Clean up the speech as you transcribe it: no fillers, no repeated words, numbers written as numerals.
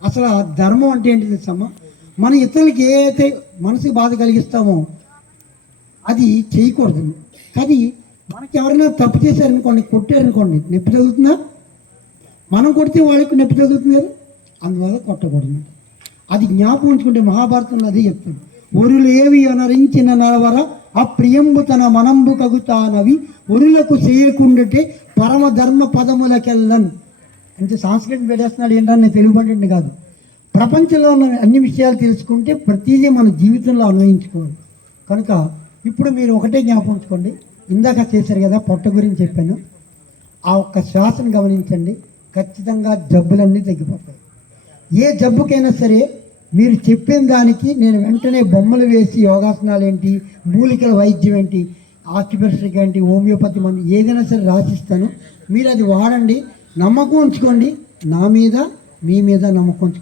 అసలు ఆ ధర్మం అంటే ఏంటి తెలుసమ్మా? మన ఇతరులకి ఏదైతే మనసుకి బాధ కలిగిస్తామో అది చేయకూడదు. కానీ మనకి ఎవరైనా తప్పు చేశారనుకోండి, కొట్టారనుకోండి, నొప్పి తగులుతుందా? మనం కొడితే వాళ్ళకి నొప్పి తగులుతుంది కదా, అందువల్ల కొట్టకూడదు. అది జ్ఞాపకం ఉంచుకుంటే మహాభారతంలో అదే చెప్తుంది. ఒరులు ఏవి అనరించిన నరవర అప్రియంబు తన మనంబు కగుతానవి ఒరులకు చేయకుండాటే పరమ ధర్మ పదములకెళ్ళను. అంటే సంస్కృతం పెట్టేస్తున్నాడు ఏంటని తెలుగు పండితుడు కాదు. ప్రపంచంలో ఉన్న అన్ని విషయాలు తెలుసుకుంటే ప్రతిదీ మన జీవితంలో అన్వయించుకోవాలి. కనుక ఇప్పుడు మీరు ఒకటే జ్ఞాపకం ఉంచుకోండి. ఇందాక చేశారు కదా, పొట్ట గురించి చెప్పాను. ఆ ఒక్క శ్వాసను గమనించండి, ఖచ్చితంగా జబ్బులన్నీ తగ్గిపోతాయి. ఏ జబ్బుకైనా సరే మీరు చెప్పిన దానికి నేను వెంటనే బొమ్మలు వేసి యోగాసనాలు ఏంటి, మూలికల వైద్యం ఏంటి, ఆక్యుపెన్సర్ ఏంటి, హోమియోపతి మంది ఏదైనా సరే రాసిస్తాను. మీరు అది వాడండి, నమ్మకం ఉంచుకోండి. నా మీద మీ మీద నమ్మకం ఉంచుకోండి.